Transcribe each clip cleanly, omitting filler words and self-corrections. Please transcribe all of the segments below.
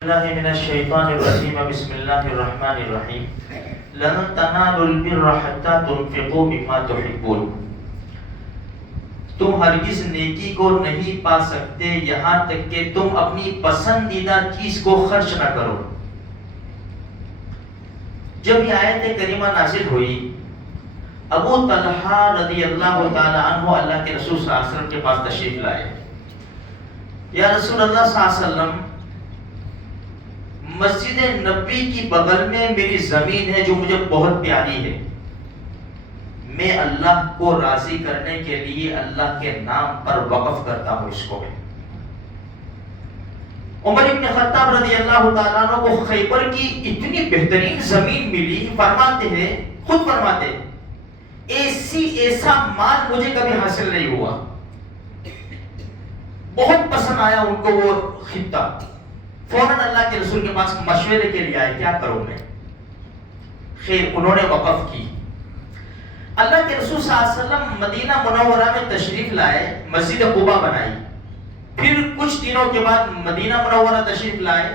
الله من الشيطان الرجيم بسم الله الرحمن الرحيم لن تنالوا البر حتى تنفقوا مما تحبون تم ہرگز نیکی کو نہیں پا سکتے یہاں تک کہ تم اپنی پسندیدہ چیز کو خرچ نہ کرو. جب یہ آیت کریمہ نازل ہوئی ابو طلحہ رضی اللہ تعالی عنہ اللہ کے رسول صلی اللہ علیہ وسلم کے پاس تشریف لائے. یا رسول اللہ صلی اللہ علیہ وسلم، مسجد نبی کی بغل میں میری زمین ہے جو مجھے بہت پیاری ہے، میں اللہ کو راضی کرنے کے لیے اللہ کے نام پر وقف کرتا ہوں اس کو. عمر ابن خطاب رضی اللہ تعالیٰ عنہ کو خیبر کی اتنی بہترین زمین ملی، فرماتے ہیں، خود فرماتے ہیں، ایسا مال مجھے کبھی حاصل نہیں ہوا. بہت پسند آیا ان کو وہ خطہ. فوراً اللہ کے رسول کے پاس مشورے کے لیے آئے، کیا کروں میں؟ خیر انہوں نے وقف کی. اللہ کے رسول صلی اللہ علیہ وسلم مدینہ منورہ میں تشریف لائے، مسجد قباء بنائی. پھر کچھ دنوں کے بعد مدینہ منورہ تشریف لائے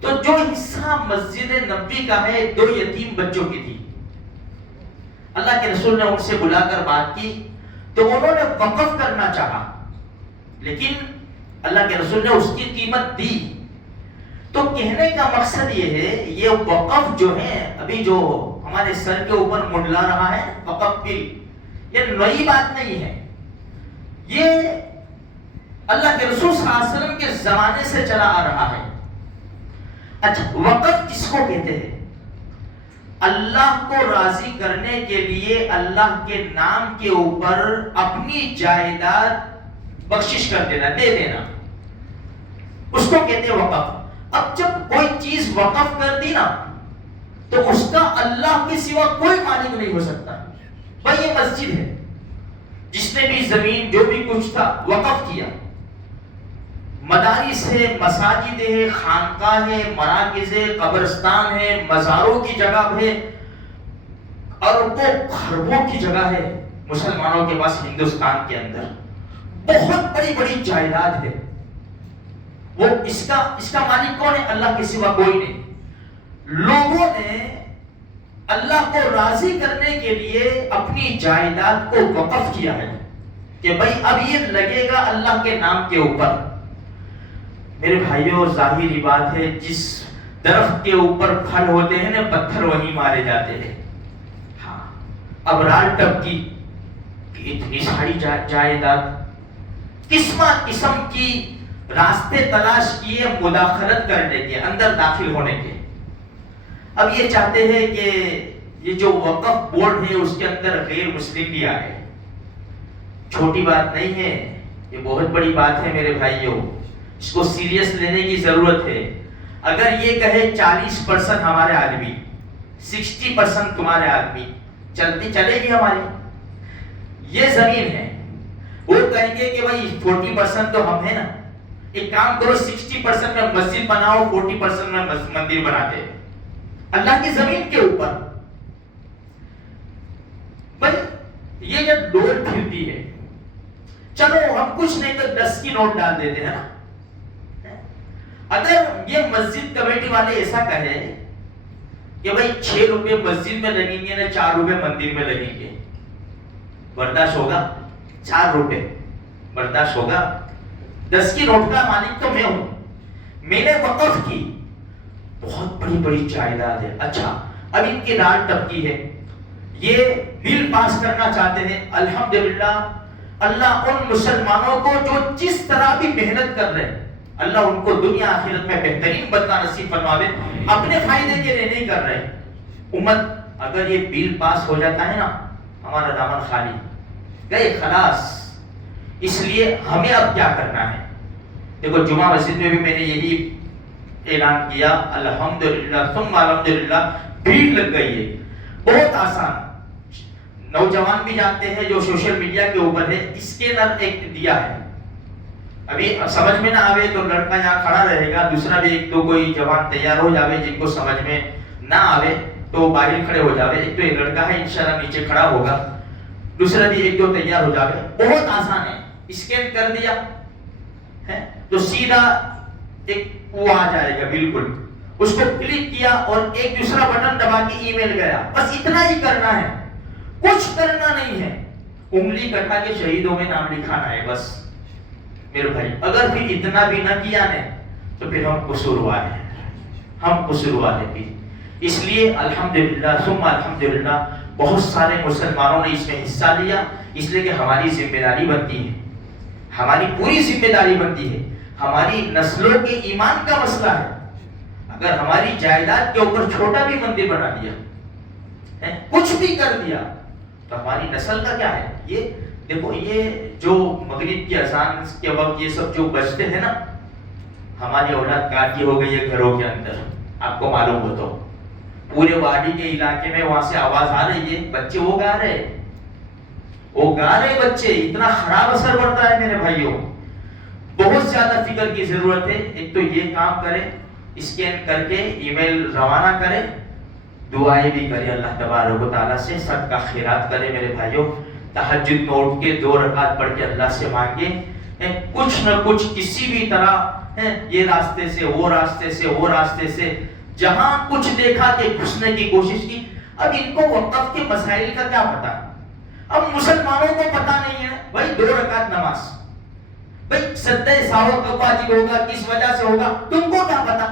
تو جو حصہ مسجد نبوی کا ہے 2 یتیم بچوں کی تھی. اللہ کے رسول نے ان سے بلا کر بات کی تو انہوں نے وقف کرنا چاہا، لیکن اللہ کے رسول نے اس کی قیمت دی. تو کہنے کا مقصد یہ ہے، یہ وقف جو ہے ابھی جو ہمارے سر کے اوپر منڈلا رہا ہے وقف بل، یہ نئی بات نہیں ہے. یہ اللہ کے رسول صلی اللہ علیہ وسلم کے زمانے سے چلا آ رہا ہے. اچھا، وقف کس کو کہتے ہیں؟ اللہ کو راضی کرنے کے لیے اللہ کے نام کے اوپر اپنی جائیداد بخشش کر دینا، دے دینا، اس کو کہتے ہیں وقف. اب جب کوئی چیز وقف کر دی نا تو اس کا اللہ کے سوا کوئی مالک نہیں ہو سکتا. بھائی یہ مسجد ہے، جس نے بھی زمین جو بھی کچھ تھا وقف کیا. مدارس ہے، مساجد ہے، خانقاہ ہے، مراکز ہے، قبرستان ہے، مزاروں کی جگہ ہے، اربوں خربوں کی جگہ ہے مسلمانوں کے پاس ہندوستان کے اندر. بہت بڑی بڑی جائیداد ہے. وہ اس کا مالک کون ہے؟ اللہ کے سوا کوئی نہیں. لوگوں نے اللہ کو راضی کرنے کے لیے اپنی جائیداد کو وقف کیا ہے کہ بھائی اب یہ لگے گا اللہ کے نام کے اوپر. میرے بھائیوں، ظاہری بات ہے، جس درخت کے اوپر پھل ہوتے ہیں نا پتھر وہیں مارے جاتے ہیں. ہاں، ابرار ٹپکی اتنی ساری جائیداد، قسم کی راستے تلاش کیے مداخلت کرنے کے، اندر داخل ہونے کے. اب یہ چاہتے ہیں کہ یہ جو وقف بورڈ ہے اس کے اندر غیر مسلم بھی آئے. چھوٹی بات نہیں ہے، یہ بہت بڑی بات ہے میرے بھائیوں. اس کو سیریس لینے کی ضرورت ہے. اگر یہ کہے 40% ہمارے آدمی، 60% تمہارے آدمی، چلے گی ہماری. یہ زمین ہے، وہ کہیں گے کہ بھائی 40% تو ہم ہیں نا، ایک کام کرو 60% میں مسجد بناؤ، 40% میں مندر بناتے ہیں اللہ کی زمین کے اوپر. بھائی یہ جب ڈول پھرتی ہے، چلو ہم کچھ نہیں تو 10 کی نوٹ ڈال دیتے ہیں نا. اگر یہ مسجد کمیٹی والے ایسا کہے کہ بھائی 6 روپے مسجد میں لگیں گے نا 4 روپے مندر میں لگیں گے، برداشت ہوگا؟ 4 روپے برداشت ہوگا؟ 10 کی نوٹ کا مالک تو میں ہوں، میں نے وقف کی. بہت بڑی بڑی جائیداد ہے. اچھا، اب ان کی دال ٹپکی ہے، یہ بل پاس کرنا چاہتے ہیں. الحمدللہ اللہ ان مسلمانوں کو جو جس طرح بھی محنت کر رہے ہیں، اللہ ان کو دنیا آخرت میں بہترین بدلہ نصیب فرماوے. اپنے فائدے کے لیے نہیں کر رہے. امت اگر یہ بل پاس ہو جاتا ہے نا، ہمارا دامن خالی، گئے خلاص. اس لیے ہمیں اب کیا کرنا ہے؟ دیکھو جمعہ مسجد میں بھی میں نے یہی اعلان کیا، الحمدللہ ثم الحمدللہ بھیڑ لگ گئی ہے. بہت آسان، نوجوان بھی جانتے ہیں جو سوشل میڈیا کے اوپر ہے، اسکینر ایک دیا ہے. ابھی سمجھ میں نہ آوے تو لڑکا یہاں کھڑا رہے گا، دوسرا بھی ایک دو کوئی جوان تیار ہو جاوے جن کو سمجھ میں نہ آوے تو باہر کھڑے ہو جاوے. ایک تو یہ لڑکا ہے انشاءاللہ نیچے کھڑا ہوگا، دوسرا بھی ایک دو تیار ہو جاوے. بہت آسان ہے، اسکین کر دیا ہے تو سیدھا ایک وہ آ جائے گا بالکل. اس کو کلک کیا اور ایک دوسرا بٹن دبا کے ای میل گیا. بس اتنا ہی کرنا ہے, کچھ کرنا نہیں ہے. انگلی کٹا کے شہیدوں میں نام لکھانا ہے بس میرے بھائی. اگر پھر اتنا بھی نہ کیا نے تو پھر ہم قصوروار ہیں, ہم قصوروار ہیں. پھر اس لیے الحمدللہ ثم الحمدللہ بہت سارے مسلمانوں نے اس میں حصہ لیا, اس لیے کہ ہماری ذمہ داری بنتی ہے, ہماری پوری ذمہ داری بنتی ہے. ہماری نسلوں کے ایمان کا مسئلہ ہے. اگر ہماری جائیداد کے اوپر چھوٹا بھی مندر بنا دیا, کچھ بھی کر دیا, تو ہماری نسل کا کیا ہے؟ یہ دیکھو, یہ جو مغرب کی اذان کے وقت یہ سب جو بجتے ہیں نا, ہماری اولاد کاٹی ہو گئی ہے گھروں کے اندر. آپ کو معلوم ہو تو پورے وادی کے علاقے میں وہاں سے آواز آ رہی ہے, بچے وہ گا رہے بچے. اتنا خراب اثر پڑتا ہے میرے بھائیوں. بہت زیادہ فکر کی ضرورت ہے. ایک تو یہ کام کریں, اسکین کر کے ای میل روانہ کریں, دعائیں بھی کریں اللہ تبارک و تعالیٰ سے, سب کا خیرات کریں میرے بھائیوں. تہجد میں اٹھ کے 2 رکعت پڑھ کے اللہ سے مانگے کچھ نہ کچھ, کسی بھی طرح یہ راستے سے وہ راستے سے وہ راستے سے جہاں کچھ دیکھا کہ گھسنے کی کوشش کی. اب ان کو وقف کے مسائل کا کیا پتا؟ اب مسلمانوں کو پتا نہیں ہے بھائی 2 رکعت نماز, بھائی سجدہ سہو کب واجب ہوگا, کس وجہ سے ہوگا, تم کو کیا پتا؟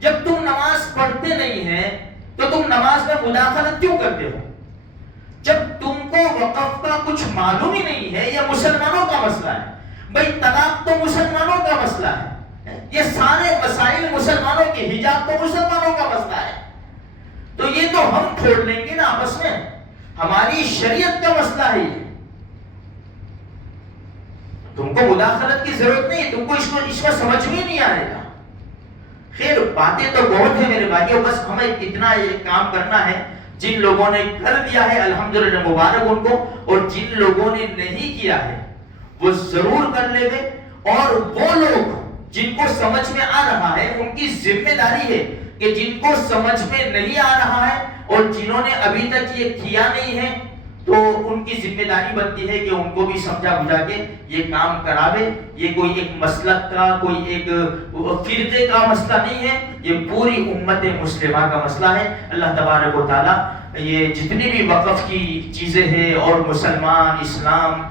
جب تم نماز پڑھتے نہیں ہیں تو تم نماز میں مداخلت کیوں کرتے ہو؟ جب تم کو وقف کا کچھ معلوم ہی نہیں ہے, یہ مسلمانوں کا مسئلہ ہے. بھائی طلاق تو مسلمانوں کا مسئلہ ہے, یہ سارے مسائل مسلمانوں کے, حجاب تو مسلمانوں کا مسئلہ ہے. تو یہ تو ہم چھوڑ لیں گے نا آپس میں, ہماری شریعت کا مسئلہ ہے یہ. تم کو مداخلت کی ضرورت نہیں, تم کو اس میں سمجھ میں نہیں آئے گا. خیر باتیں تو بہت ہیں میرے بھائیوں, بس ہمیں اتنا یہ کام کرنا ہے. جن لوگوں نے کر دیا ہے الحمدللہ مبارک ان کو, اور جن لوگوں نے نہیں کیا ہے وہ ضرور کر لے گے. اور وہ لوگ جن کو سمجھ میں آ رہا ہے ان کی ذمہ داری ہے کہ جن کو سمجھ میں نہیں آ رہا ہے اور جنہوں نے ابھی تک یہ کیا نہیں ہے, تو ان کی ذمہ داری بنتی ہے کہ ان کو بھی سمجھا بجھا کے یہ کام کراوے. یہ کوئی ایک مسلک کا, کوئی ایک فرقے کا مسئلہ نہیں ہے, یہ پوری امت مسلمہ کا مسئلہ ہے. اللہ تبارک و تعالیٰ یہ جتنی بھی وقف کی چیزیں ہیں اور مسلمان اسلام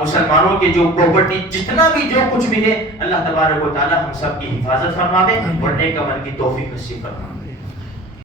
مسلمانوں کے جو پراپرٹی جتنا بھی جو کچھ بھی ہے, اللہ تبارک و تعالیٰ ہم سب کی حفاظت فرماوے اور نیک عمل کی توفیق نصیب فرماوے.